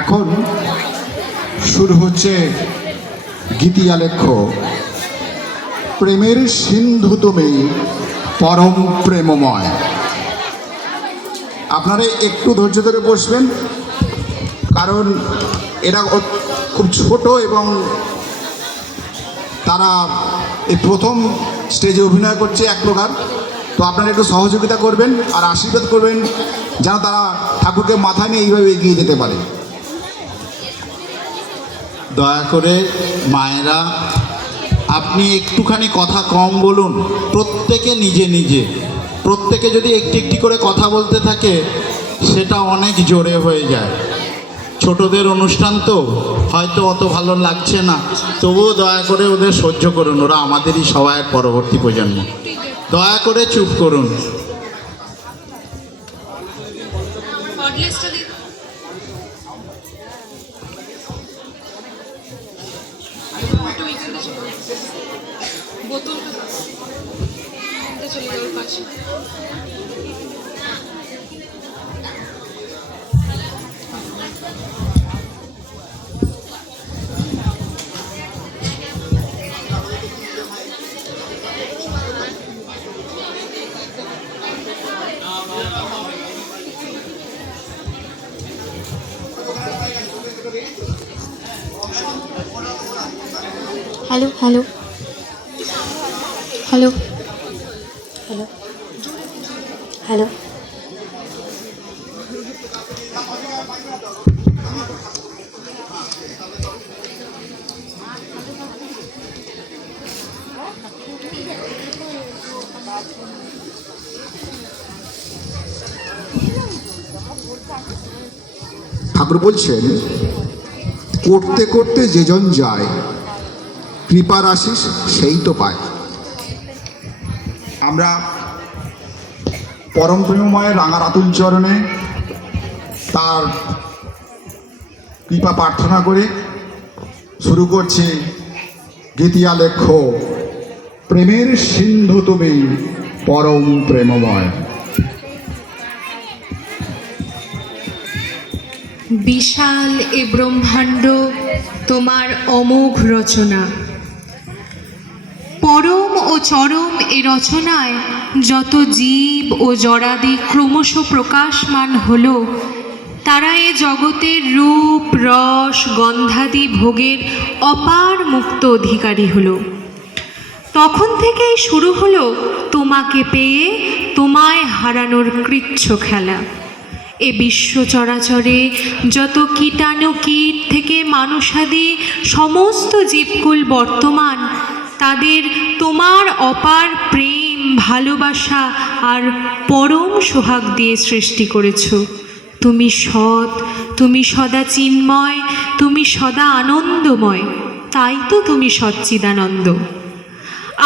এখন শুরু হচ্ছে গীতিয়ালেখ্য প্রেমের সিন্ধু তুমি পরম প্রেমময়। আপনারা একটু ধৈর্য ধরে বসবেন, কারণ এরা খুব ছোট এবং তারা এই প্রথম স্টেজে অভিনয় করছে এক প্রকার। তো আপনারা একটু সহযোগিতা করবেন আর আশীর্বাদ করবেন যেন তারা ঠাকুরকে মাথায় নিয়ে এইভাবে এগিয়ে যেতে পারে। দয়া করে মায়েরা আপনি একটুখানি কথা কম বলুন, প্রত্যেকে নিজে নিজে। প্রত্যেকে যদি একটি একটি করে কথা বলতে থাকে সেটা অনেক জোরে হয়ে যায়। ছোটদের অনুষ্ঠান তো হয়তো অত ভালো লাগছে না, তবুও দয়া করে ওদের সহ্য করুন, ওরা আমাদেরই সবাই পরবর্তী প্রজন্ম। দয়া করে চুপ করুন। Hello hello hello hello hello. ঠাকুর বলছেন, করতে করতে যেজন যায় কৃপার আশিস সেই তো পায়। আমরা পরম প্রেমময়ের রাঙা রাতুল চরণে তার কৃপা প্রার্থনা করে শুরু করছি গীতিয়ালেখ্য প্রেমের সিন্ধু তুমি পরম প্রেমময়। বিশাল এ ব্রহ্মাণ্ড তোমার অমোঘ রচনা, পরম ও চরম এ রচনায় যত জীব ও জড়াদি ক্রমশ প্রকাশমান হল, তারা এ জগতের রূপ রস গন্ধাদি ভোগের অপার মুক্ত অধিকারী হল। তখন থেকেই শুরু হলো তোমাকে পেয়ে তোমায় হারানোর কৃচ্ছ খেলা। এ বিশ্ব চরাচরে যত কীটাণু কীট থেকে মানুষাদি সমস্ত জীবকুল বর্তমান, তাদের তোমার অপার প্রেম ভালোবাসা আর পরম সোহাগ দিয়ে সৃষ্টি করেছ। তুমি সৎ, তুমি সদা চিন্ময়, তুমি সদা আনন্দময়, তাই তো তুমি সচ্চিদানন্দ।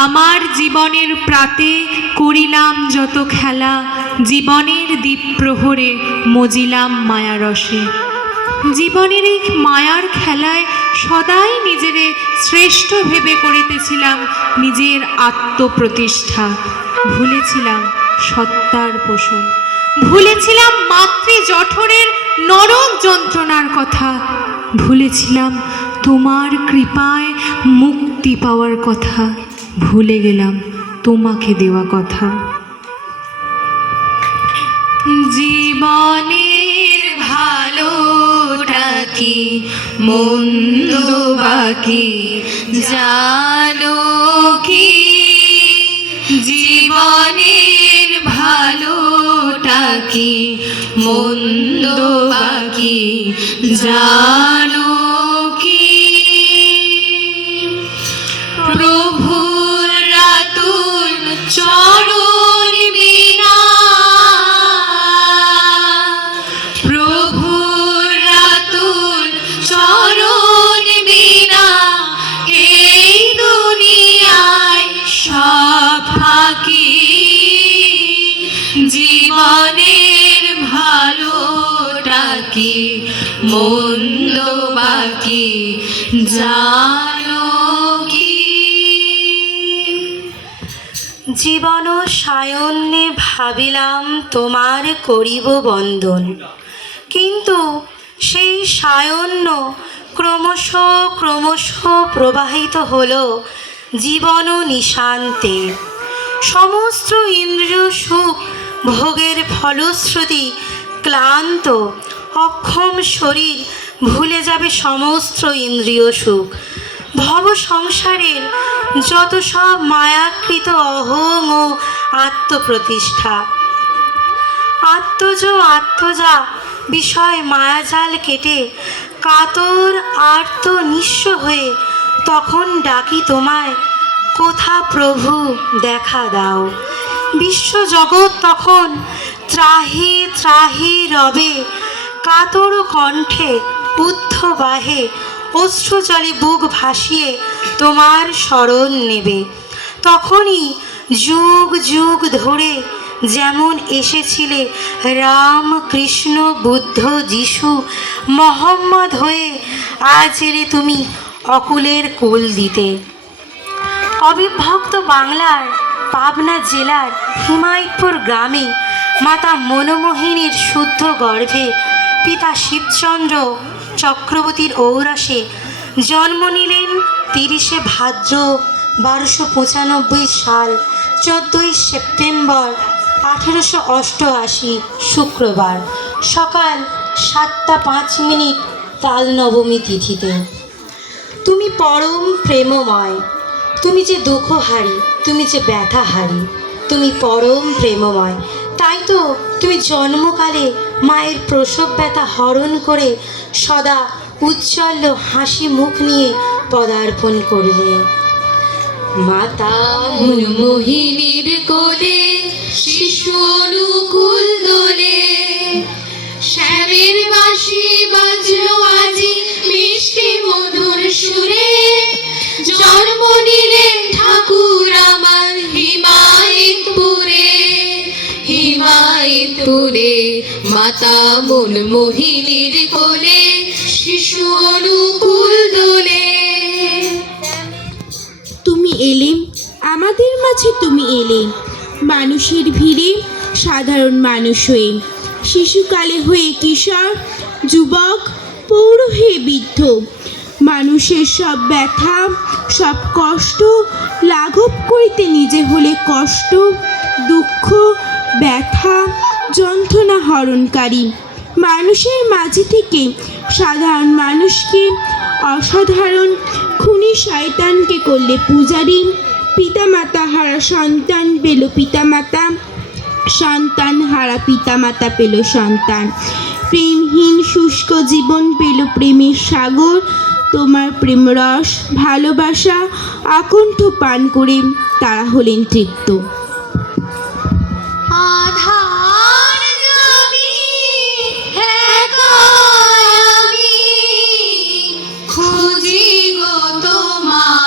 আমার জীবনের প্রাতে করিলাম যত খেলা, জীবনের দ্বীপ প্রহরে মজিলাম মায়ারসে। জীবনের এই মায়ার খেলায় সদাই নিজেরে শ্রেষ্ঠ ভেবে করিতেছিলাম নিজের আত্মপ্রতিষ্ঠা। ভুলেছিলাম সত্তার পোষণ, ভুলেছিলাম মাতৃ জঠরের নরক যন্ত্রণার কথা, ভুলেছিলাম তোমার কৃপায় মুক্তি পাওয়ার কথা, ভুলে গেলাম তোমাকে দেওয়া কথা। জীবনের ভালোটা কি মন্দ বাকি জানো কি, জীবনের ভালোটা কি মন্দ বাকি জানো কি, প্রভুর রাতুল চরণ বিনা, প্রভুর রাতুল চরণ বিনা এই দুনিয়ায় সব ফাঁকি। জীবনের ভালোটা কি মন্দ বাকি জানো কি। জীবন সায়ন্যে ভাবিলাম তোমার করিব বন্দন, কিন্তু সেই সায়ন্য ক্রমশ ক্রমশ প্রবাহিত হলো জীবন নিশান্তে। সমস্ত ইন্দ্রিয় সুখ ভোগের ফলশ্রুতি ক্লান্ত অক্ষম শরীর ভুলে যাবে সমস্ত ইন্দ্রিয় সুখ। ভব সংসারের যত সব মায়াকৃত অহং ও আত্মপ্রতিষ্ঠা, আত্মজা বিষয় মায়াজাল কেটে কাতর আর্ত নিঃস্ব হয়ে তখন ডাকি তোমায়, কোথা প্রভু দেখা দাও। বিশ্বজগৎ তখন ত্রাহি ত্রাহি রবে, কাতর কণ্ঠে উদ্ধ বাহে অশ্রুজলে বুক ভাসিয়ে তোমার শরণ নেবে। তখনই যুগ যুগ ধরে যেমন এসেছিলে রাম কৃষ্ণ বুদ্ধ যিশু মোহাম্মদ হয়ে, আজ এলে তুমি অকুলের কুল দিতে। অবিভক্ত বাংলার পাবনা জেলার হিমায়তপুর গ্রামে মাতা মনমোহিনীর শুদ্ধ গর্ভে পিতা শিবচন্দ্র চক্রবর্তীর ঔরসে জন্ম নিলেন 30শে ভাদ্র 1295 সাল 14ই সেপ্টেম্বর 1888 শুক্রবার সকাল 7:05 তাল নবমী তিথিতে। তুমি পরম প্রেমময়, তুমি যে দুঃখহারি, তুমি যে ব্যথাহারি, তুমি পরম প্রেমময়। তাই তো তুমি জন্মকালে মায়ের প্রসব ব্যথা হরণ করে সদা উজ্জ্বল হাসি মুখ নিয়ে পদার্পণ করলে। মাতা মনমোহিনীর কোলে শিশু অনুকূল দোলে, শ্যামের বাঁশি বাজলো আজি মিষ্টি মধুর সুরে। জন্ম নিলেন ঠাকুর আমার হিমায়তপুরে, হিমায়তপুরে মাতা মনমোহিনীর কোলে শিশু অনুকূল দোলে। তুমি এলে আমাদের মাঝে, তুমি এলে মানুষের ভিড়ে সাধারণ মানুষ হয়ে, শিশুকালে হয়ে কিশোর, যুবক, পৌর হয়ে বৃদ্ধ। মানুষের সব ব্যথা সব কষ্ট লাঘব করিতে নিজে হলে কষ্ট দুঃখ ব্যথা যন্ত্রণা হরণকারী। মানুষের মাঝে থেকে সাধারণ মানুষকে অসাধারণ খুনি শয়তানকে করলে পূজারী। পিতামাতা হারা সন্তান পেল পিতামাতা, সন্তান হারা পিতামাতা পেল সন্তান। প্রেমহীন শুষ্ক জীবন পেল প্রেমের সাগর। তোমার প্রেমরস ভালোবাসা আকণ্ঠ পান করে তারা হলেন তৃপ্ত। আধার যাবি একা আমি, খুঁজি গো তোমায়,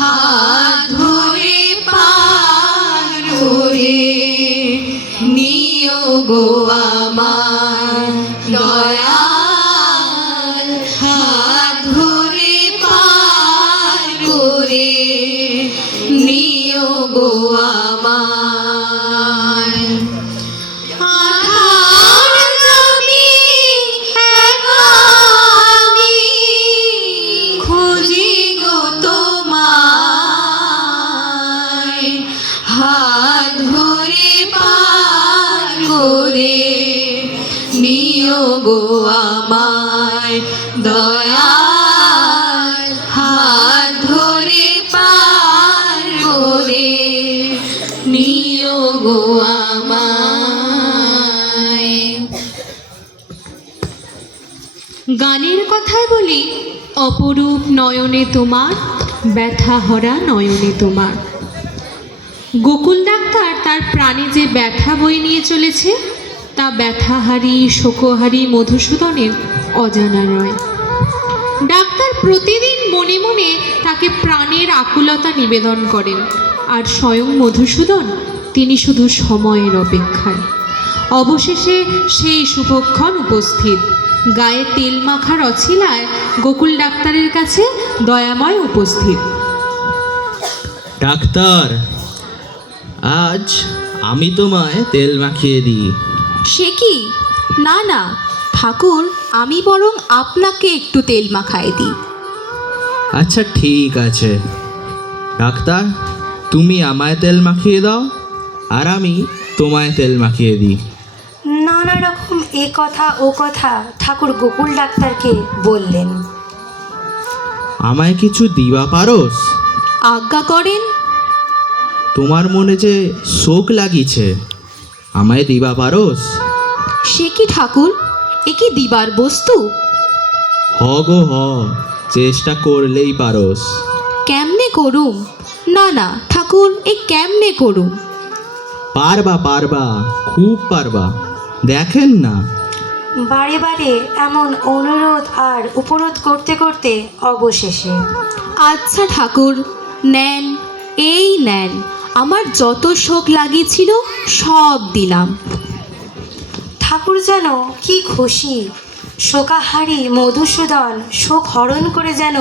হাত ধরে পার করে নিও গো আমার দয়াল, হাত ধরে পার করে নিও গো আমার। আধার যাবি একা আমি, খুঁজি গো তোমায়, হাত ধরে পার করে নিও গো আমায় দয়াল, হাত ধরে পার করে নিও গো আমায়। গানের কথায় বলি, অপরূপ নয়নে তোমার, ব্যথা হরা নয়নে তোমার। গোকুল ডাক্তার তার প্রাণে যে ব্যথা বয়ে নিয়ে চলেছে, তা ব্যথাহারী শোকহারী মধুসূদনের অজানা নয়। ডাক্তার প্রতিদিন মনে মনে তাকে প্রাণের আকুলতা নিবেদন করেন, আর স্বয়ং মধুসূদন তিনি শুধু সময়ের অপেক্ষায়। অবশেষে সেই শুভক্ষণ উপস্থিত। গায়ে তেল মাখার অছিলায় গোকুল ডাক্তারের কাছে দয়াময় উপস্থিত। ডাক্তার, আজ আমি তোমায় তেল মাখিয়ে দিই। সে কি? না না ঠাকুর, আমি বরং আপনাকে একটু তেল মাখায় দিই। আচ্ছা ঠিক আছে ডাক্তার, তুমি আমায় তেল মাখিয়ে দাও আর আমি তোমায় তেল মাখিয়ে দিই। নানা রকম এ কথা ও কথা ঠাকুর গোকুল ডাক্তারকে বললেন। আমায় কিছু দিবা পারোস? আজ্ঞা করেন। তোমার মনে যে শোক লাগিছে, আমায় দিবা পারোস? সে কি ঠাকুর, এ কি দিবার বস্তু? হ গো হ, চেষ্টা করলেই পারোস। কেমনে করুম? না না ঠাকুর, এ কেমনে করুম? পারবা পারবা, খুব পারবা, দেখেন না। বারে বারে এমন অনুরোধ আর উপরোধ করতে করতে অবশেষে, আচ্ছা ঠাকুর, নেন, এই নেন, আমার যত শোক লাগিয়েছিল সব দিলাম। ঠাকুর যেন কি খুশি। শোকাহারী মধুসূদন শোক হরণ করে যেন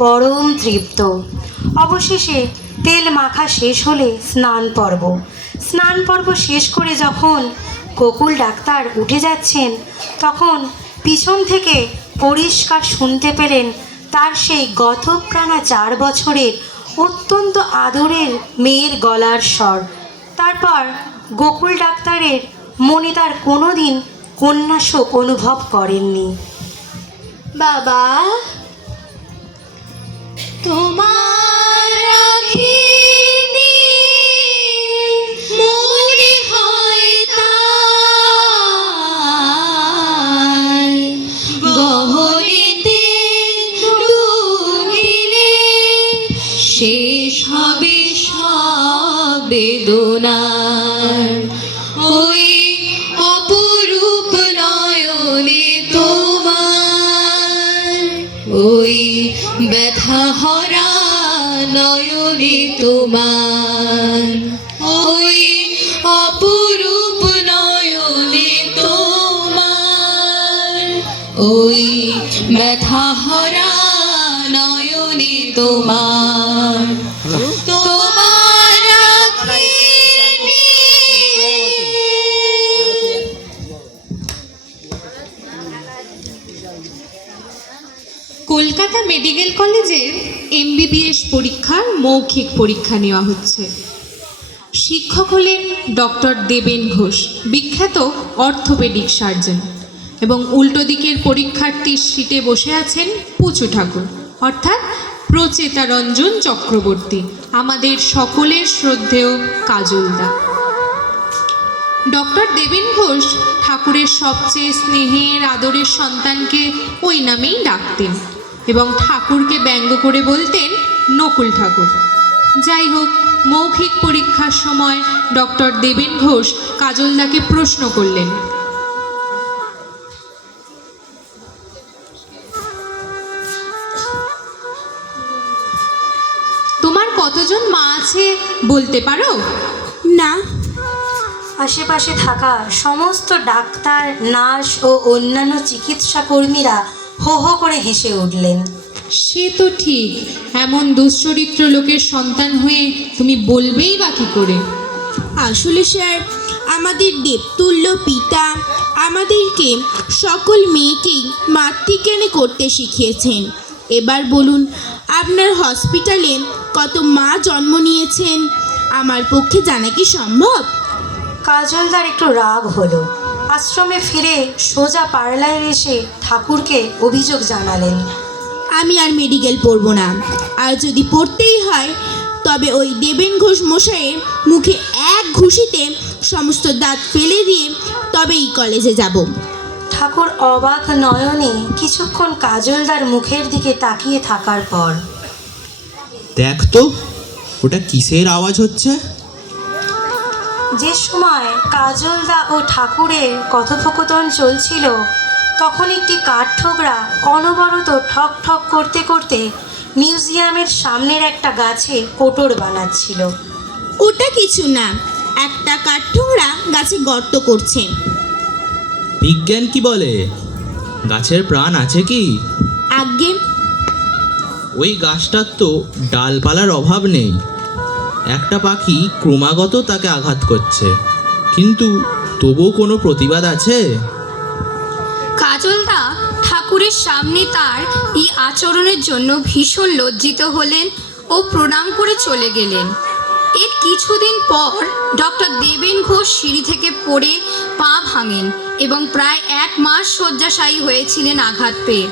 পরম তৃপ্ত। অবশেষে তেল মাখা শেষ হলে স্নান পর্ব শেষ করে যখন গোকুল ডাক্তার উঠে যাচ্ছেন, তখন পিছন থেকে পরিষ্কার শুনতে পেলেন তার সেই গতপ্রাণা 4 বছরের অত্যন্ত আদরের মেয়ের গলার স্বর। তারপর গোকুল ডাক্তারের মনে তার কোনোদিন কন্যা শোক অনুভব করেননি। বাবা, তোমার রাখিনি মনে হয় তাই, গহনেতে ডুব দিলে শেষ হবে সব বেদনার। ওই অপরূপ নয়নে তোমার, ওই ব্যথা হরা নয়নে তোমার, ওই অপরূপ নয়নে তোমার, ওই ব্যথা হরা নয়নে তোমার, তোমার রাখিনি। কলকাতা মেডিকেল কলেজের MBBS পরীক্ষার মৌখিক পরীক্ষা নেওয়া হচ্ছে। শিক্ষক হলেন ডক্টর দেবেন ঘোষ, বিখ্যাত অর্থোপেডিক সার্জন, এবং উল্টো দিকের পরীক্ষার্থীর সিটে বসে আছেন পুচু ঠাকুর, অর্থাৎ প্রচেতারঞ্জন চক্রবর্তী, আমাদের সকলের শ্রদ্ধেয় কাজলদা। ডক্টর দেবেন ঘোষ ঠাকুরের সবচেয়ে স্নেহের আদরের সন্তানকে ওই নামেই ডাকতেন এবং ঠাকুরকে ব্যঙ্গ করে বলতেন নকুল ঠাকুর। যাই হোক, মৌখিক পরীক্ষার সময় ডক্টর দেবেন ঘোষ কাজলদাকে প্রশ্ন করলেন, তোমার কতজন মা আছে বলতে পারো? না। আশেপাশে থাকা সমস্ত ডাক্তার, নার্স ও অন্যান্য চিকিৎসা কর্মীরা হো হো করে হেসে উঠলেন। সে তো ঠিক, এমন দুশ্চরিত্র লোকের সন্তান হয়ে তুমি বলবেই বা কী করে? আসলে স্যার, আমাদের দেবতুল্য পিতা আমাদেরকে সকল মেয়েকেই মাতৃজ্ঞানে করতে শিখিয়েছেন। এবার বলুন, আপনার হসপিটালে কত মা জন্ম নিয়েছেন আমার পক্ষে জানা কি সম্ভব? কাজলদার একটু রাগ হলো। আশ্রমে ফিরে সোজা পার্লারে এসে ঠাকুরকে অভিযোগ জানালেন। আমি আর মেডিকেল পড়ব না, আর যদি পড়তেই হয় তবে ওই দেবেন ঘোষ মশাইয়ের মুখে এক ঘুষিতে সমস্ত দাঁত ফেলে দিয়ে তবেই কলেজে যাব। ঠাকুর অবাক নয়নে কিছুক্ষণ কাজলদার মুখের দিকে তাকিয়ে থাকার পর, দেখ তো, ওটা কিসের আওয়াজ হচ্ছে? যে সময় কাজলদা ও ঠাকুরের কথোপকথন চলছিল, তখন একটি কাঠঠোকরা অনবরত ঠক ঠক করতে করতে মিউজিয়ামের সামনের একটা গাছে কোটর বানাচ্ছিল। ওটা কিছু না, একটা কাঠঠোকরা গাছে গর্ত করছে। বিজ্ঞান কি বলে? গাছের প্রাণ আছে কি? আজ্ঞে, ওই গাছটার তো ডালপালার অভাব নেই, একটা পাখি ক্রমাগত তাকে আঘাত করছে, কিন্তু তবুও কোনো প্রতিবাদ আছে? কাজলদা ঠাকুরের সামনে তার এই আচরণের জন্য ভীষণ লজ্জিত হলেন ও প্রণাম করে চলে গেলেন। এর কিছুদিন পর ডক্টর দেবেন ঘোষ সিঁড়ি থেকে পড়ে পা ভাঙেন এবং প্রায় 1 মাস শয্যাশায়ী হয়েছিলেন আঘাত পেয়ে।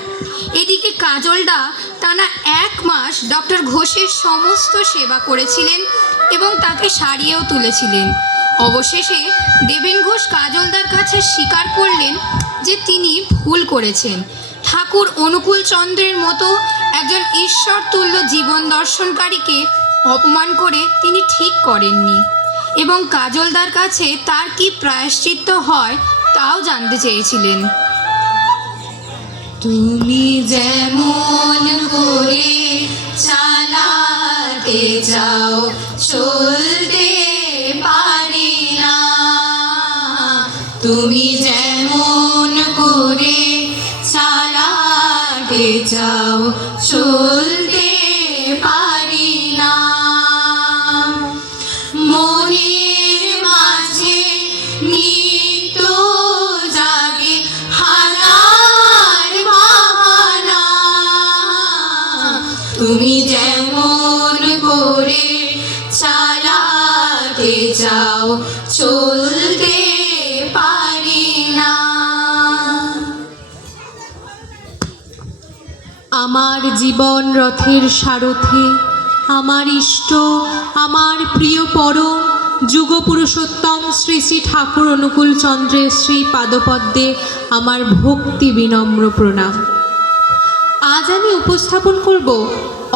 এদিকে কাজলদা টানা 1 মাস ডক্টর ঘোষের সমস্ত সেবা করেছিলেন এবং তাকে সারিয়েও তুলেছিলেন। অবশেষে দেবেন ঘোষ কাজলদার কাছে স্বীকার করলেন যে তিনি ভুল করেছেন। ঠাকুর অনুকূল চন্দ্রের মতো একজন ঈশ্বরতুল্য জীবন দর্শনকারীকে অপমান করে তিনি ঠিক করেননি এবং কাজলদার কাছে তার কি প্রায়শ্চিত্ত হয় তাও জানতে চেয়েছিলেন। তুমি যেমন করে চালাতে চাও চলতে পারি না, তুমি যেমন করে চালাতে চাও চলতে পারি না, মনের মাঝে নিত্য জাগে হারার বাহানা, তুমি যেমন করে চালাতে চাও চলতে পারি না। আমার জীবন রথের সারথি, আমার ইষ্ট, আমার প্রিয় পরম যুগপুরুষোত্তম শ্রী শ্রী ঠাকুর অনুকূল চন্দ্রের শ্রী পাদপদ্মে আমার ভক্তি বিনম্র প্রণাম। আজ আমি উপস্থাপন করব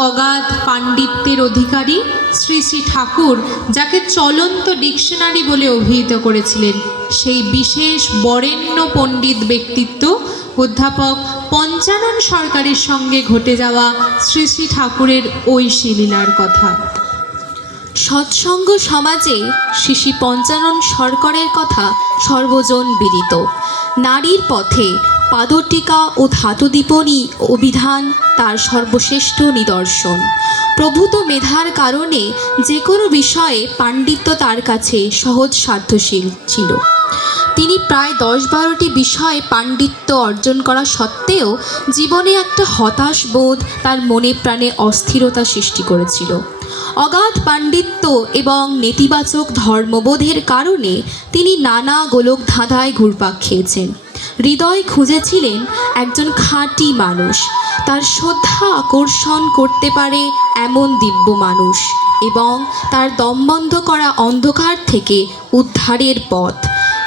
অগাধ পাণ্ডিত্যের অধিকারী শ্রী শ্রী ঠাকুর, যাকে চলন্ত ডিকশনারি বলে অভিহিত করেছিলেন, সেই বিশেষ বরেণ্য পণ্ডিত ব্যক্তিত্ব অধ্যাপক পঞ্চানন সরকারের সঙ্গে ঘটে যাওয়া শ্রী শ্রী ঠাকুরের ঐশী লীলার কথা। সৎসঙ্গ সমাজে শ্রী পঞ্চানন সরকারের কথা সর্বজন বিদিত। নারীর পথে পাদটিকা ও ধাতুদীপনী অভিধান তার সর্বশ্রেষ্ঠ নিদর্শন। প্রভূত মেধার কারণে যে কোনো বিষয়ে পাণ্ডিত্য তার কাছে সহজ সাধ্যশীল ছিল। তিনি প্রায় 10-12টি বিষয়ে পাণ্ডিত্য অর্জন করা সত্ত্বেও জীবনে একটা হতাশ বোধ তার মনে প্রাণে অস্থিরতা সৃষ্টি করেছিল। অগাধ পাণ্ডিত্য এবং নেতিবাচক ধর্মবোধের কারণে তিনি নানা গোলক ধাঁধায় ঘুরপাক খেয়েছেন। হৃদয় খুঁজেছিলেন একজন খাঁটি মানুষ, তার শ্রদ্ধা আকর্ষণ করতে পারে এমন দিব্য মানুষ এবং তার দমবন্ধ করা অন্ধকার থেকে উদ্ধারের পথ।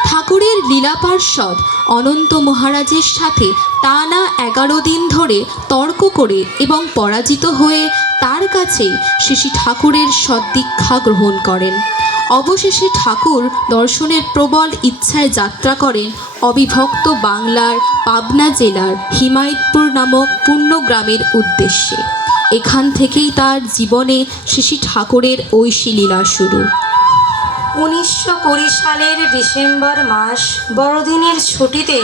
ঠাকুরের লীলা পার্ষদ অনন্ত মহারাজের সাথে টানা 11 দিন ধরে তর্ক করে এবং পরাজিত হয়ে তার কাছে শ্রী ঠাকুরের সদ্দীক্ষা গ্রহণ করেন। অবশেষে ঠাকুর দর্শনের প্রবল ইচ্ছায় যাত্রা করেন অবিভক্ত বাংলার পাবনা জেলার হিমায়তপুর নামক পুণ্যগ্রামের উদ্দেশ্যে। এখান থেকেই তার জীবনে শ্রী ঠাকুরের ঐশী লীলা শুরু। 1920 সালের ডিসেম্বর মাস বড়দিনের ছুটিতে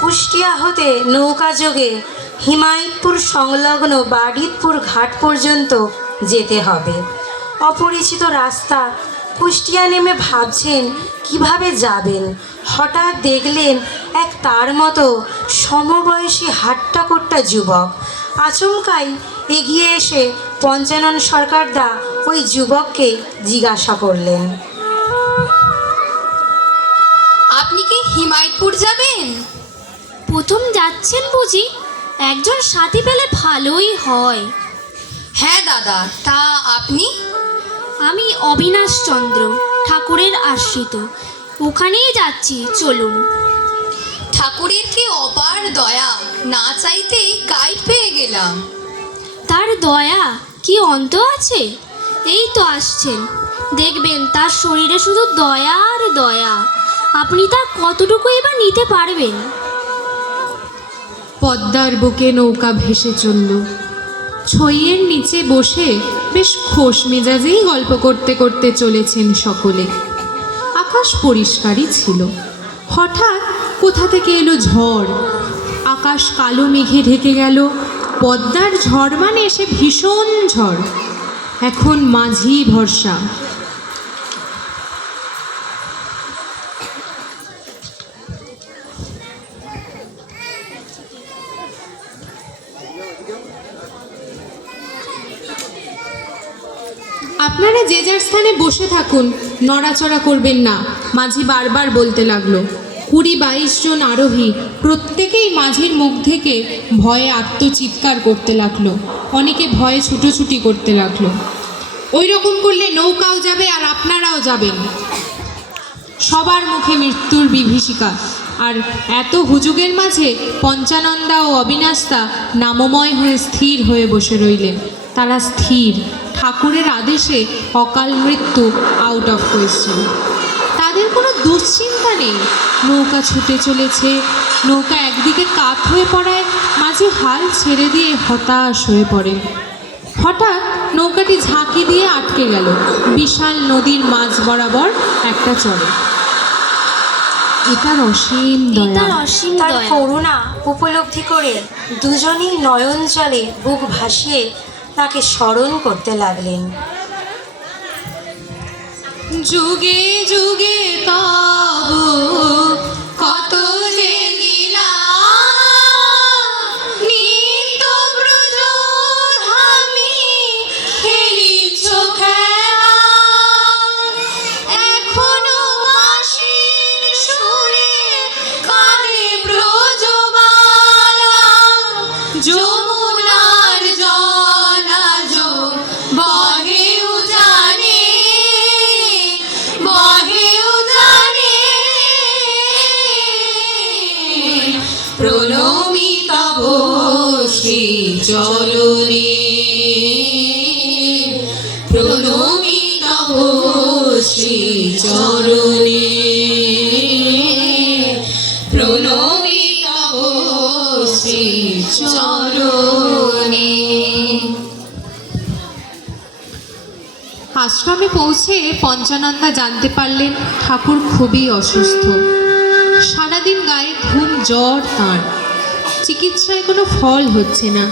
কুষ্টিয়া হতে নৌকাযোগে হিমায়তপুর সংলগ্ন বাডিতপুর ঘাট পর্যন্ত যেতে হবে। অপরিচিত রাস্তা, কুষ্টিয়া নেমে ভাবছেন কিভাবে যাবেন। হঠাৎ দেখলেন এক তার মতো সমবয়সী হাট্টাকট্টা যুবক। আচমকাই এগিয়ে এসে পঞ্চানন সরকারদা ওই যুবককে জিজ্ঞাসা করলেন, আপনি কি হিমায়তপুর যাবেন? প্রথম যাচ্ছেন বুঝি? একজন সাথী পেলে ভালোই হয়। হ্যাঁ দাদা, তা আপনি? আমি অবিনাশ চন্দ্র, ঠাকুরের আশ্রিত। ওখানেই যাচ্ছি, চলুন। ঠাকুরের কি অপার দয়া, না চাইতেই গাইড পেয়ে গেলাম। তার দয়া কি অন্ত আছে? এই তো আসছেন, দেখবেন তার শরীরে শুধু দয়া আর দয়া। আপনি তার কতটুকুই বা নিতে পারবেন? পদ্মার বুকে নৌকা ভেসে চলল। ছইয়ের নিচে বসে বেশ খোশ মেজাজেই গল্প করতে করতে চলেছেন সকলে। আকাশ পরিষ্কারই ছিল। হঠাৎ কোথা থেকে এলো ঝড়। আকাশ কালো মেঘে ঢেকে গেল। পদ্মার ঝড় মানে এসে ভীষণ ঝড়। এখন মাঝি ভরসা। আপনারা যে যার স্থানে বসে থাকুন, নড়াচড়া করবেন না, মাঝি বারবার বলতে লাগলো। 20-22 জন আরোহী প্রত্যেকেই মাঝির মুখ থেকে ভয়ে আত্মচিৎকার করতে লাগলো। অনেকে ভয়ে ছুটোছুটি করতে লাগলো। ওই রকম করলে নৌকাও যাবে আর আপনারাও যাবেন। সবার মুখে মৃত্যুর বিভীষিকা। আর এত হুজুগের মাঝে পঞ্চানন্দা ও অবিনাশদা নামময় হয়ে স্থির হয়ে বসে রইলেন। তারা স্থির, ঠাকুরের আদেশে অকাল মৃত্যু আউট অফ কোয়েশ্চেন। তাদের কোনো দুশ্চিন্তা নেই। নৌকা ছুটে চলেছে, নৌকা একদিকে কাত হয়ে পড়ায় মাঝি হাল ছেড়ে দিয়ে হতাশ হয়ে পড়ে। হঠাৎ নৌকাটি ঝাঁকি দিয়ে আটকে গেল বিশাল নদীর মাঝ বরাবর একটা চরে। এটার অসীম দয়া, তার অসীম তার দয়া। করুণা উপলব্ধি করে দুজনেই নয়ন জলে বুক ভাসিয়ে তাকে স্মরণ করতে লাগলেন। যুগে যুগে তব কত যে লীলা, নিত্য ব্রজর আমি খেলিছ খেলা। এখনো বাঁশির সুরে কানে ব্রজবালা, যমুনার জল আজ বহে উজানে, বহে উজানে। প্রণমি তব শ্রী চরণে, প্রণমি তব শ্রী চরণে, প্রণমি তব শ্রী চরণে। আশ্রমে পৌঁছে পঞ্চানন্দা জানতে পারলেন ঠাকুর খুবই অসুস্থ। সারাদিন গায়ে ঘুম, জ্বর তাঁর। চিকিৎসায় কোনো ফল হচ্ছে না,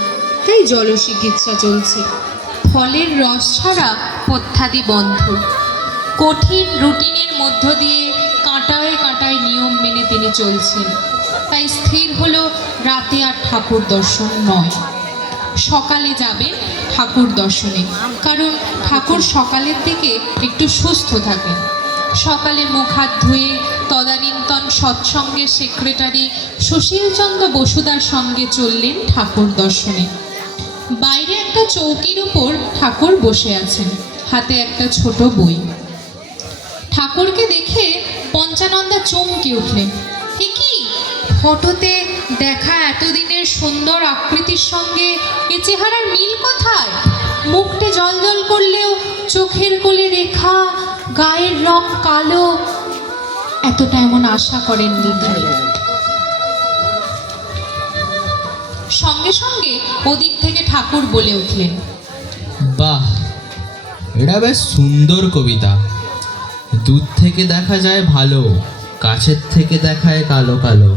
তাই জলচিকিৎসা চলছে। ফলের রস ছাড়া পথ্যাদি বন্ধ। কঠিন রুটিনের মধ্য দিয়ে কাঁটায় কাঁটায় নিয়ম মেনে তিনি চলছেন। তাই স্থির হলো রাতে আর ঠাকুর দর্শন নয়, সকালে যাবেন ঠাকুর দর্শনে। কারণ ঠাকুর সকালের দিকে একটু সুস্থ থাকেন। সকালে মুখ হাত ধুয়ে তদানীন্তন সৎসঙ্গের সেক্রেটারি সুশীলচন্দ্র বসুদার সঙ্গে চললেন ঠাকুর দর্শনে। বাইরে একটা চৌকির উপর ঠাকুর বসে আছেন, হাতে একটা ছোট বই। ঠাকুরকে দেখে পঞ্চানন্দা চমকে উঠলেন। এ কি, ফটোতে দেখা এতদিনের সুন্দর আকৃতির সঙ্গে এ চেহারার মিল কোথায়? মুখটে জলজল করলেও চোখের কোলে রেখা, গায়ের রং কালো। এতটা এমন আশা করেননি তিনি। সঙ্গে সঙ্গে ওদিক থেকে ঠাকুর বলে উঠলেন, বাহ, এটা বেশ সুন্দর কবিতা। দূর থেকে দেখা যায় ভালো, কাছের থেকে দেখায় কালো কালো।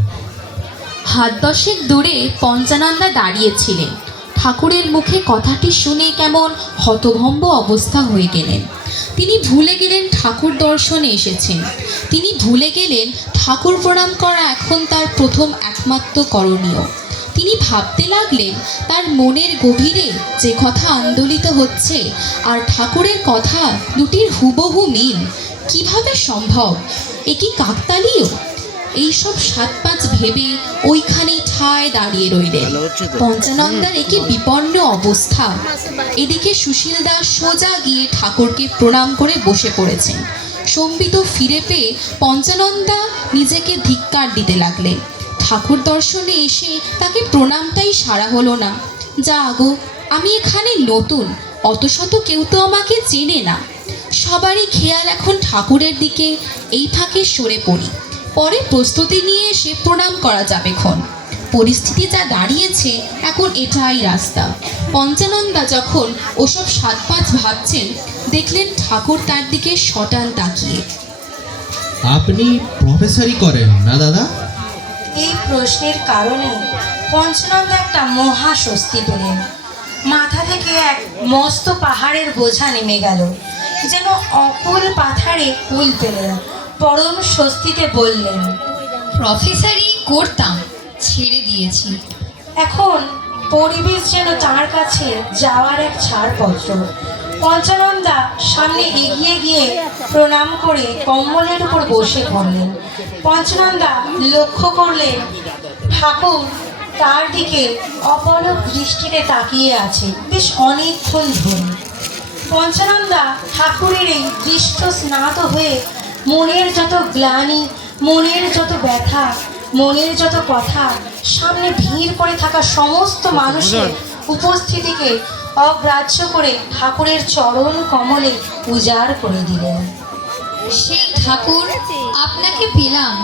হাত দশেক দূরে পঞ্চানন্দা দাঁড়িয়েছিলেন। ঠাকুরের মুখে কথাটি শুনে কেমন হতভম্ব অবস্থা হয়ে গেলেন। তিনি ভুলে গেলেন ঠাকুর দর্শনে এসেছেন। তিনি ভুলে গেলেন ঠাকুর প্রণাম করা এখন তার প্রথম একমাত্র করণীয়। তিনি ভাবতে লাগলেন তার মনের গভীরে যে কথা আন্দোলিত হচ্ছে আর ঠাকুরের কথা দুটির হুবহু মিল কিভাবে সম্ভব? এ কি কাকতালীয়? এইসব সাত পাঁচ ভেবে ওইখানে ঠায় দাঁড়িয়ে রইলেন। পঞ্চানন্দার একে বিপন্ন অবস্থা। এদিকে সুশীল দাস সোজা গিয়ে ঠাকুরকে প্রণাম করে বসে পড়েছেন। সম্বিত ফিরে পেয়ে পঞ্চানন্দা নিজেকে ধিক্কার দিতে লাগলেন। ঠাকুর দর্শনে এসে তাকে প্রণামটাই সারা হলো না। যা গো, আমি এখানে নতুন, অত শত কেউ তো আমাকে চেনে না। সবারই খেয়াল এখন ঠাকুরের দিকে। এই ফাঁকে সরে পড়ি, পরে প্রস্তুতি নিয়ে এসে প্রণাম করা যাবে ক্ষণ। পরিস্থিতি যা দাঁড়িয়েছে এখন এটাই রাস্তা। পঞ্চানন্দা যখন ওসব সাত পাঁচ ভাবছেন, দেখলেন ঠাকুর তার দিকে সটান তাকিয়ে। আপনি প্রফেসরই করেন না দাদা? এই প্রশ্নের কারণে পঞ্চানন্দা একটা মহা স্বস্তি পেলেন। মাথা থেকে থেকে এক মস্ত পাহাড়ের বোঝা নেমে গেল। যেন অকুল পাথারে কুল পেলেন। পরম স্বস্তিতে বললেন, প্রফেসরই করতাম, ছেড়ে দিয়েছি। এখন পরিবেশ যেন তার কাছে যাওয়ার এক ছাড়পত্র। পঞ্চানন্দা সামনে এগিয়ে গিয়ে প্রণাম করে কম্বলের উপর বসে পড়লেন। পঞ্চানন্দা লক্ষ্য করলেন ঠাকুর তার দিকে অপলক দৃষ্টিতে তাকিয়ে আছে বেশ অনেকক্ষণ ধরে। পঞ্চানন্দা ঠাকুরের এই দৃষ্ট স্নাত হয়ে মনের যত গ্লানি, মনের যত ব্যথা, মনের যত কথা সামনে ভিড় করে থাকা সমস্ত মানুষের উপস্থিতিকে অগ্রাহ্য করে ঠাকুরের চরণ কমলে উজাড় করে দিলেন। সেই ঠাকুর, আপনাকে পেলাম,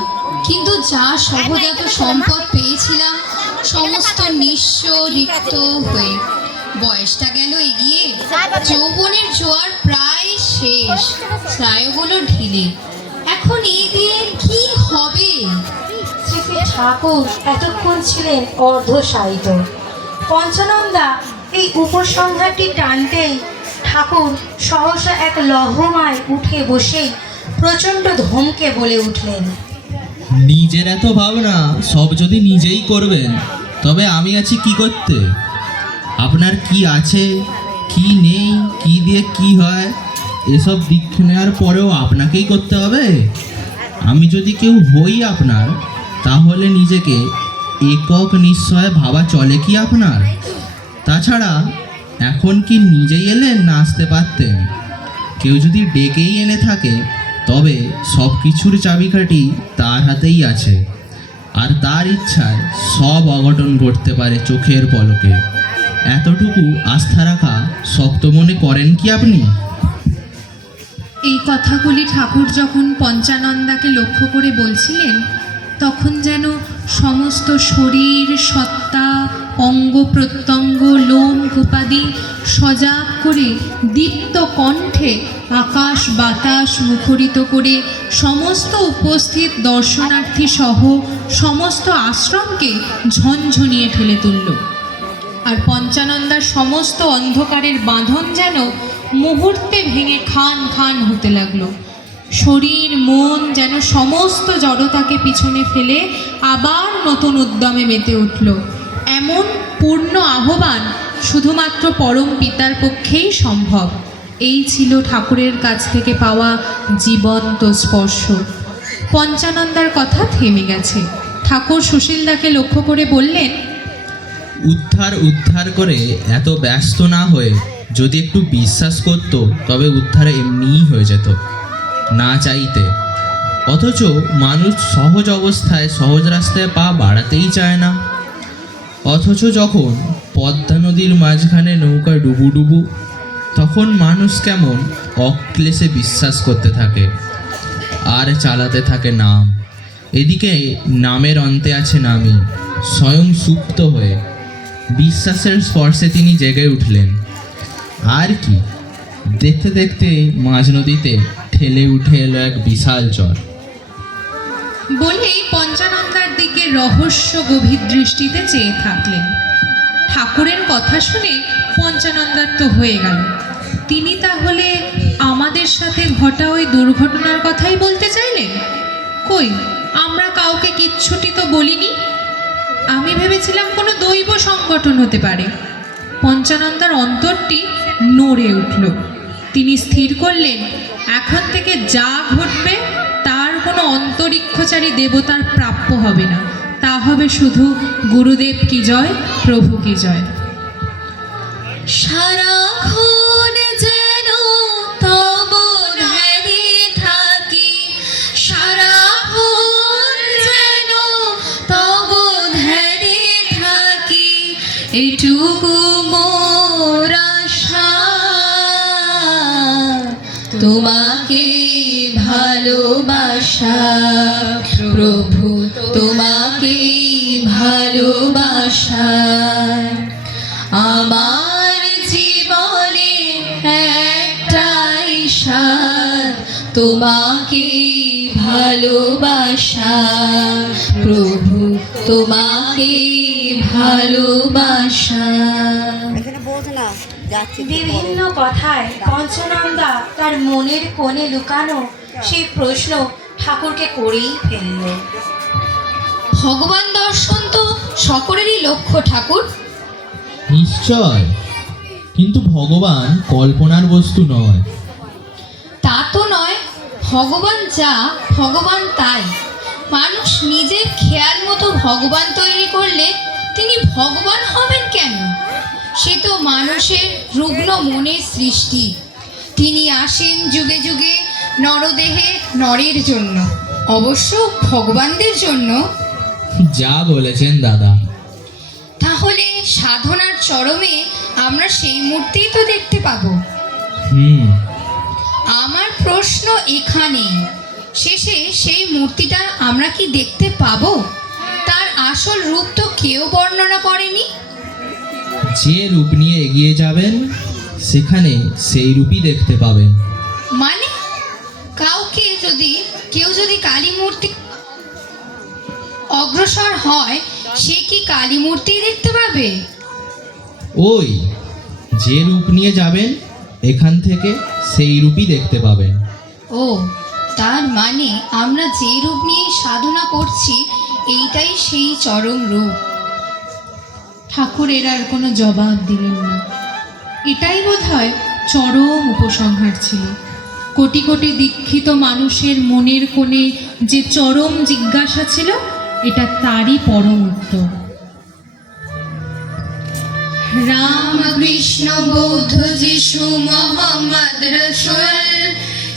কিন্তু যা সহজাত সম্পদ পেয়েছিলাম সমস্ত নিঃস্ব রিক্ত হয়ে। বয়সটা গেল এগিয়ে, যৌবনের জোয়ার প্রায় শেষ, স্নায়ুগুলো ঢিলে। এখন এই দিয়ে কি হবে? শ্রী শ্রী ঠাকুর এতক্ষণ ছিলেন অর্ধশায়িত। পঞ্চানন্দা এই উপসংহারটি টানতেই ঠাকুর সহসা এক লহমায় উঠে বসেই প্রচণ্ড ধমকে বলে উঠলেন, নিজের এত ভাবনা সব যদি নিজেই করবেন, তবে আমি আছি কি করতে? আপনার কি আছে, কি নেই, কি দিয়ে কি হয়, এসব দিক নেওয়ার পরেও আপনাকেই করতে হবে। আমি যদি কেউ হই আপনার, তাহলে নিজেকে একক নিশ্চয় ভাবা চলে কি আপনার? তাছাড়া এখন কি নিজেই এলেন না আসতে পারতেন? কেউ যদি ডেকেই এনে থাকে, তবে সব কিছুর চাবিকাঠি তার হাতেই আছে, আর তার ইচ্ছায় সব অঘটন ঘটতে পারে চোখের পলকে। এতটুকু আস্থা রাখা শক্ত মনে করেন কি আপনি? এই কথাগুলি ঠাকুর যখন পঞ্চানন্দাকে লক্ষ্য করে বলছিলেন, তখন যেন সমস্ত শরীর, সত্তা, অঙ্গ প্রত্যঙ্গ, লোম কূপাদি সজাগ করে দীপ্ত কণ্ঠে আকাশ বাতাস মুখরিত করে সমস্ত উপস্থিত দর্শনার্থী সহ সমস্ত আশ্রমকে ঝনঝনিয়ে ঠেলে তুলল। আর পঞ্চানন্দার সমস্ত অন্ধকারের বাঁধন যেন মুহূর্তে ভেঙে খান খান হতে লাগলো। শরীর মন যেন সমস্ত জড়তাকে পিছনে ফেলে আবার নতুন উদ্যমে মেতে উঠল। এমন পূর্ণ আহ্বান শুধুমাত্র পরম পিতার পক্ষেই সম্ভব। এই ছিল ঠাকুরের কাছ থেকে পাওয়া জীবন্ত স্পর্শ। পঞ্চানন্দার কথা থেমে গেছে। ঠাকুর সুশীলদাকে লক্ষ্য করে বললেন, উদ্ধার করে এত ব্যস্ত না হয়ে যদি একটু বিশ্বাস করত, তবে উদ্ধার এমনিই হয়ে যেত, না চাইতে। অথচ মানুষ সহজ অবস্থায় সহজ রাস্তায় পা বাড়াতেই চায় না। অথচ যখন পদ্মা নদীর মাঝখানে নৌকা ডুবু, তখন মানুষ কেমন অক্লেশে বিশ্বাস করতে থাকে আর চালাতে থাকে নাম। এদিকে নামের অন্তে আছে নামই, স্বয়ং সুপ্ত হয়ে বিশ্বাসের স্পর্শে তিনি জেগে উঠলেন। আর কি, দেখতে দেখতে মাঝ নদীতে ঠেলে উঠে এলো এক বিশাল চর। বলেই পঞ্চানন্দার দিকে রহস্য গভীর দৃষ্টিতে চেয়ে থাকলেন। ঠাকুরের কথা শুনে পঞ্চানন্দার তো হয়ে গেল। তিনি তাহলে আমাদের সাথে ঘটা ওই দুর্ঘটনার কথাই বলতে চাইলেন? কই, আমরা কাউকে কিচ্ছুটি তো বলিনি। আমি ভেবেছিলাম কোনো দৈব সংগঠন হতে পারে। পঞ্চানন্দার অন্তরটি নড়ে উঠল। তিনি স্থির করলেন, এখন থেকে যা ঘটবে তার কোনো অন্তরিক্ষচারী দেবতার প্রাপ্য হবে না, তা হবে শুধু গুরুদেব কি জয়, প্রভু কি জয়। সারাক্ষণ যেন তব ধ্যানে থাকি, সারাক্ষণ যেন তব ধ্যানে থাকি, এটুকু মোর আশা, তোমাকে ভালোবাসা প্রভু, তোমাকে ভালোবাসা। আমার জীবনে একটাই স্বাদ, তোমাকে ভালোবাসা প্রভু, তোমাকে ভালোবাসা। বিভিন্ন কথায় পঞ্চনন্দা তার মনের কোণে লুকানো সেই প্রশ্ন ঠাকুরকে করেই ফেলল। ভগবান দর্শন তো সকলেরই লক্ষ্য ঠাকুর। নিশ্চয়, কিন্তু ভগবান কল্পনার বস্তু নয়। তা তো নয়, ভগবান যা ভগবান তাই। মানুষ নিজের খেয়াল মতো ভগবান তৈরি করলে তিনি ভগবান হবেন কেন? সে তো মানুষের রুগ্ন মনের সৃষ্টি। তিনি আসেন যুগে যুগে নরদেহে নরের জন্য, অবশ্য ভগবানদের জন্য। যা বলেছেন দাদা। তাহলে সাধনার চরমে আমরা সেই মূর্তিই তো দেখতে পাবো। আমার প্রশ্ন এখানেই, শেষে সেই মূর্তিটা আমরা কি দেখতে পাবো? তার আসল রূপ তো কেউ বর্ণনা করেনি। যে রূপ নিয়ে এগিয়ে যাবেন সেখানে সেই রূপই দেখতে পাবেন। মানে কেউ যদি কালী মূর্তি অগ্রসর হয়, সে কি কালী মূর্তি দেখতে পাবে? ওই যে রূপ নিয়ে যাবেন এখান থেকে সেই রূপই দেখতে পাবেন। ও, তার মানে আমরা যে রূপ নিয়ে সাধনা করছি এইটাই সেই চরম রূপ। ঠাকুর এর আর কোনো জবাব দিলেন না। এটাই বোধহয় চরম উপসংহার ছিল। কোটি কোটি দীক্ষিত মানুষের মনের কোণে যে চরম জিজ্ঞাসা ছিল, এটা তারই পরম উত্তর। রাম কৃষ্ণ বৌদ্ধ যিশু মোহাম্মদ রসুল,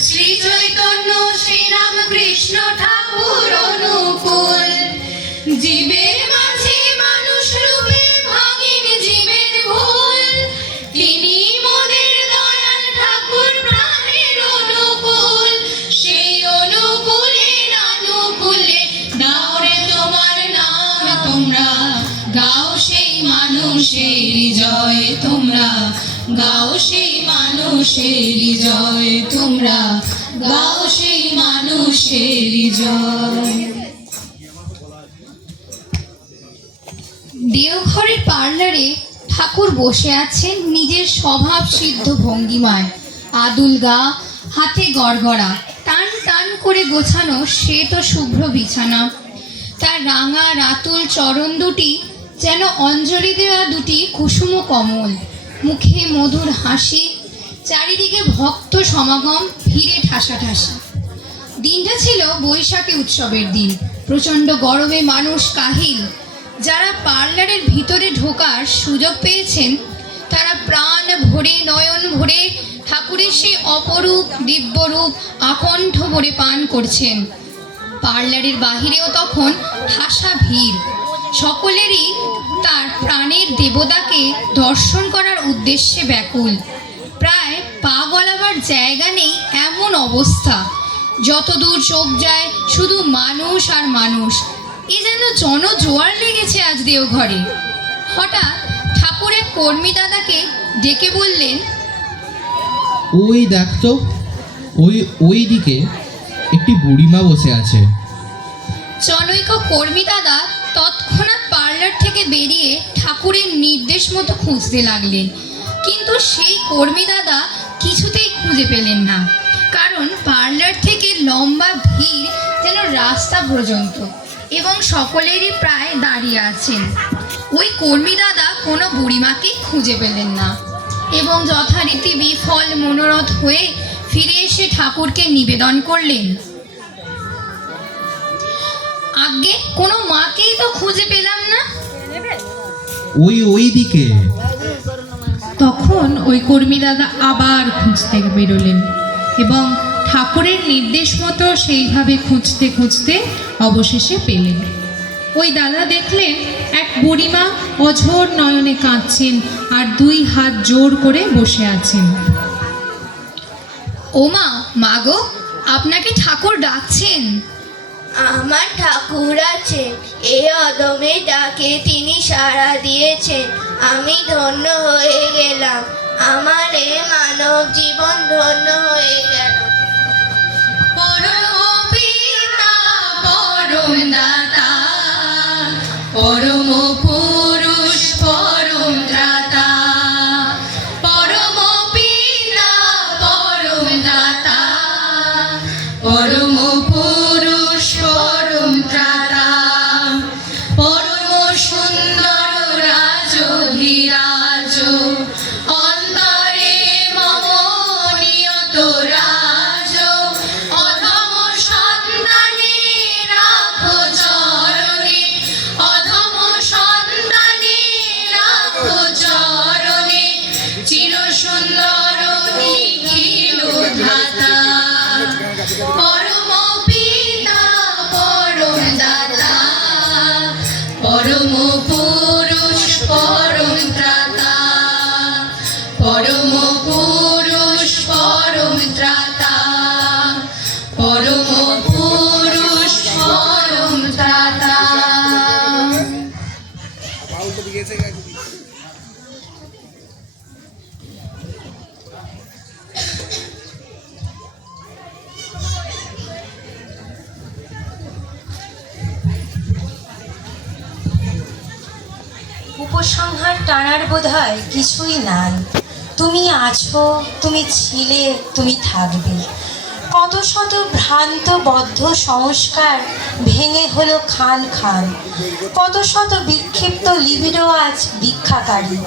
শ্রী চৈতন্য শ্রী রাম কৃষ্ণ ঠাকুর অনুকূল। জীবের মাঝে মানুষ রূপে ভাঙেন জীবের ভুল, তিনি মোদের দয়াল ঠাকুর প্রাণের অনুকূল। সেই অনুকূলের অনুকূলে দাও রে তোমার নাম তোমরা, গাও সেই মানুষের জয় তোমরা, গাও সেই মানুষের জয় তোমরা, গাও সেই মানুষের জয়। দেওঘরের পার্লারে ঠাকুর বসে আছেন নিজের স্বভাব সিদ্ধ ভঙ্গিমায়। আদুল গা, হাতে গড়গড়া, টান টান করে গোছানো শ্বেত শুভ্র বিছানা। তার রাঙা রাতুল চরণ দুটি যেন অঞ্জলি দেওয়া দুটি কুসুম কমল, মুখে মধুর হাসি, চারিদিকে ভক্ত সমাগম, ভিড়ে ঠাসাঠাসি। দিনটা ছিল বৈশাখী উৎসবের দিন। প্রচণ্ড গরমে মানুষ কাহিল। যারা পার্লারের ভিতরে ঢোকার সুযোগ পেয়েছেন তারা প্রাণ ভরে নয়ন ভরে ঠাকুরের সেই অপরূপ দিব্যরূপ আকণ্ঠ ভরে পান করছেন। পার্লারের বাহিরেও তখন ঠাসা ভিড়। সকলেরই তার প্রাণের দেবতাকে দর্শন করার উদ্দেশ্যে ব্যাকুল। প্রায় পা গলাবার জায়গা নেই এমন অবস্থা। যতদূর চোখ যায় শুধু মানুষ আর মানুষ। এ যেন জনজোয়ার লেগেছে আজ দেওঘরে। হঠাৎ ঠাকুরের কর্মী দাদাকে ডেকে বললেন, ওই দেখ তো, ওই দিকে একটি বুড়িমা বসে আছে। জনৈক কর্মী দাদা তৎক্ষণাৎ পার্লার থেকে বেরিয়ে ঠাকুরের নির্দেশ মতো খুঁজতে লাগলেন। কিন্তু সেই কর্মী দাদা কিছুতেই খুঁজে পেলেন না, কারণ পার্লার থেকে লম্বা ভিড় যেন রাস্তা পর্যন্ত এবং সকলেরই প্রায় দাঁড়িয়ে আছেন। ওই কর্মী দাদা কোনো বুড়িমাকে খুঁজে পেলেন না এবং যথারীতি বিফল মনোরথ হয়ে ফিরে এসে ঠাকুরকে নিবেদন করলেন, আগে কোনো মাকেই তো খুঁজে পেলাম না। ওই দিকে। তখন ওই কর্মী দাদা আবার খুঁজতে বেরোলেন এবং ঠাকুরের নির্দেশ মতো সেইভাবে খুঁজতে খুঁজতে অবশেষে পেলেন। ওই দাদা দেখলেন এক বুড়িমা অঝোর নয়নে কাঁদছেন আর দুই হাত জোর করে বসে আছেন। ওমা, মাগো, আপনাকে ঠাকুর ডাকছেন। আমার ঠাকুর আছে, এ অদমে ডাকে তিনি সাড়া দিয়েছেন। আমি ধন্য হয়ে গেলাম, আমার এ মানব জীবন ধন্য হয়ে গেল। পরম পিতা পরম দাতা, পরম পুরুষ পরম ত্রাতা, টানার বোধহয় কিছুই নাই। তুমি আছো, তুমি ছিলে, তুমি থাকবে। কত শত ভ্রান্ত বদ্ধ সংস্কার ভেঙে হলো খান খান, কত শত বিক্ষিপ্ত লিবিডো আজ ভিক্ষাকারী।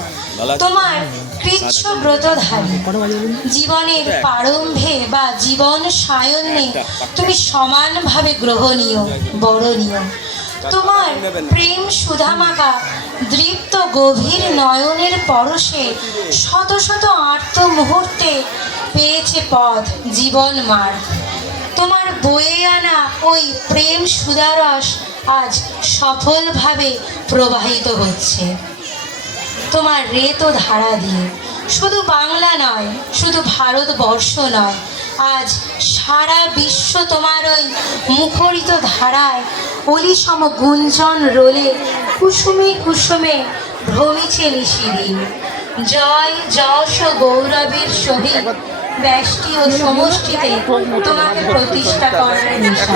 তোমার কৃচ্ছ ব্রতধারী জীবনের প্রারম্ভে বা জীবন সায়ন্যে তুমি সমানভাবে গ্রহণীয়, বরণীয়। তোমার প্রেম সুধামাকা দৃপ্ত গভীর নয়নের পরশে শত শত আর্ত মুহূর্তে পেয়েছে পথ জীবন মার্গ। তোমার বয়ে আনা ওই প্রেম সুধারস আজ সফলভাবে প্রবাহিত হচ্ছে তোমার রেত ধারা দিয়ে। শুধু বাংলা নয়, শুধু ভারতবর্ষ নয়, আজ সারা বিশ্ব তোমার ওই মুখরিত ধারায় অলিসম গুঞ্জন রোলে কুসুমে কুসুমে ভ্রমিছে নিশিদিন। জয় যশ ও গৌরবের সহিত ব্যষ্টি ও সমষ্টিতে তোমাকে প্রতিষ্ঠা করার নিশা।